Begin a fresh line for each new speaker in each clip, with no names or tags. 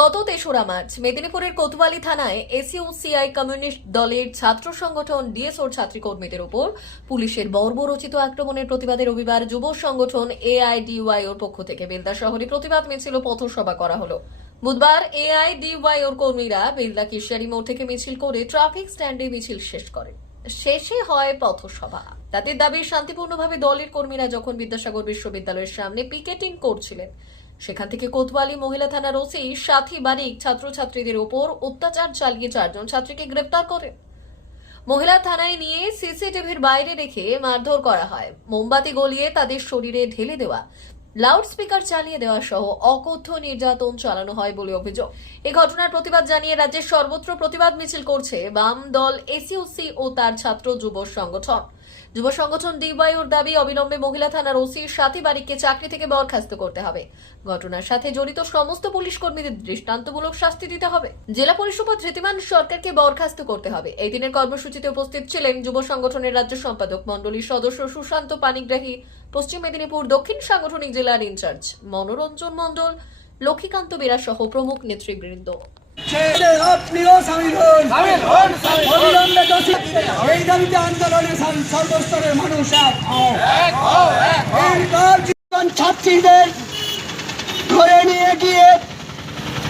গত তেসরা মার্চ মেদিনীপুরের কোতোয়ালি থানায় এসইউসিআই কমিউনিস্ট দলের ছাত্র সংগঠন ডিএসওর ছাত্রী কর্মীদের উপর পুলিশের বর্বরচিত আক্রমণের প্রতিবাদে রবিবার যুব সংগঠন এআইডিওয়াই ওর পক্ষ থেকে বেলদা শহরে প্রতিবাদ মিছিল পথসভা করা হলো। বুধবার এআইডিওয়াই ওর কর্মীরা বেলদা কিশিয়ারি মোড় থেকে মিছিল করে ট্রাফিক স্ট্যান্ডে মিছিল শেষ করে। শেষে হয় পথসভা। তাদের দাবি, শান্তিপূর্ণভাবে দলের কর্মীরা যখন বিদ্যাসাগর বিশ্ববিদ্যালয়ের সামনে পিকেটিং করছিলেন সেখান থেকে কোতওয়ালি মহিলা থানার ওসি সাথী বারিক ছাত্রছাত্রীদের ওপর অত্যাচার চালিয়ে চারজন ছাত্রীকে গ্রেপ্তার করে। মহিলা থানায় নিয়ে সিসিটিভির বাইরে রেখে মারধর করা হয়। মোমবাতি গলিয়ে তাদের শরীরে ঢেলে দেওয়া লাউড স্পিকার চালিয়ে দেওয়া সহ অকথ্য নির্যাতন চালানো হয় বলে অভিযোগ। এ ঘটনার প্রতিবাদ জানিয়ে রাজ্যের সর্বত্র প্রতিবাদ মিছিল করছে বাম দল, এসইউসি ও তার ছাত্র যুব সংগঠন। যুব সংগঠন ডিওয়াইওর দাবি, অবিলম্বে মহিলা থানার ওসির সাথী বারিককে চাকরি থেকে বরখাস্ত করতে হবে। ঘটনার সাথে জড়িত সমস্ত পুলিশ কর্মীদের দৃষ্টান্তমূলক শাস্তি দিতে হবে। জেলা পুলিশ সুপার ধৃতিমান সরকারকে বরখাস্ত করতে হবে। এই দিনের কর্মসূচিতে উপস্থিত ছিলেন যুব সংগঠনের রাজ্য সম্পাদক মণ্ডলীর সদস্য সুশান্ত পানিগ্রাহী, পশ্চিম মেদিনীপুর দক্ষিণ সাংগঠনিক জেলার ইনচার্জ মনোরঞ্জন মণ্ডল, লক্ষ্মীকান্ত বেরা সহ প্রমুখ নেতৃবৃন্দ।
সামিল হন। অবিলম্বে দোষী। এই দাবিতে আন্দোলনে সর্বস্তরের মানুষ ছাত্রীদের ধরে নিয়ে গিয়ে,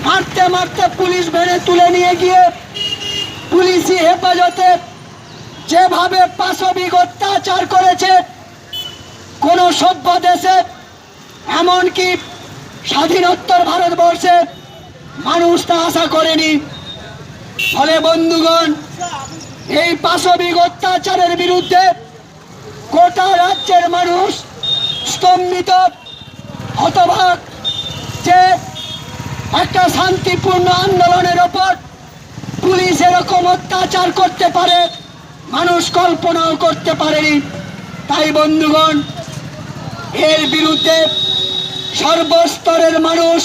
মারতে মারতে পুলিশ বেড়ে তুলে নিয়ে গিয়ে, পুলিশি হেফাজতে যেভাবে পাশবিক অত্যাচার করেছে, কোন সভ্য দেশে, এমনকি স্বাধীনোত্তর ভারতবর্ষে, মানুষ তা আশা করেনি। ফলে বন্ধুগণ, এই পাশবিক অত্যাচারের বিরুদ্ধে গোটা রাজ্যের মানুষ স্তম্ভিত, হতভাগ যে একটা শান্তিপূর্ণ আন্দোলনের ওপর পুলিশ এরকম অত্যাচার করতে পারে, মানুষ কল্পনাও করতে পারেনি। তাই বন্ধুগণ, এর বিরুদ্ধে সর্বস্তরের মানুষ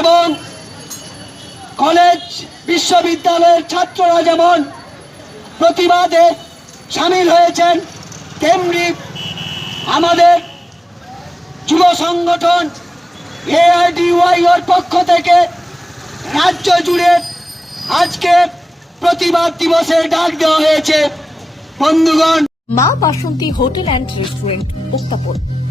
এবং কলেজ বিশ্ববিদ্যালয়ের ছাত্ররা যেমন প্রতিবাদে সামিল হয়েছেন, তেমনি আমাদের যুব সংগঠন এআইডিওয়াইওর পক্ষ থেকে রাজ্য জুড়ে আজকে প্রতিবাদ দিবসের ডাক দেওয়া হয়েছে। বন্ধুগণ,
Maa Basanti hotel and restaurant উত্তাপন।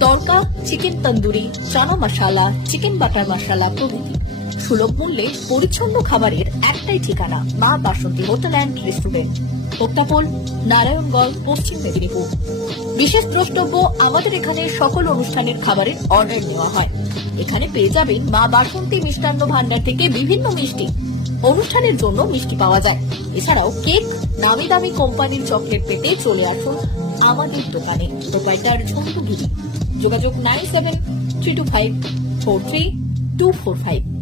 tadka chicken tandoori, chana masala, chicken butter masala প্রভৃতি। সুলভ মূল্যে পরিচ্ছন্ন খাবারের একটাই ঠিকানা Maa Basanti hotel and restaurant. প্রত্যাপন Narayanganj, Paschim Medinipur. বিশেষ দ্রষ্টব্য, আমাদের এখানে সকল অনুষ্ঠানের খাবারের অর্ডার নেওয়া হয়। এখানে পেয়ে যাবেন মা বাসন্তী মিষ্টান্ন ভান্ডার থেকে বিভিন্ন মিষ্টি। অনুষ্ঠানের জন্য মিষ্টি পাওয়া যায়। এছাড়াও কেক, নামি দামি কোম্পানির চকলেট পেতে চলে আসুন আমাদের দোকানে প্রোপাইটার ঝন্টু যোগাযোগ nine seven three two five four three two four five.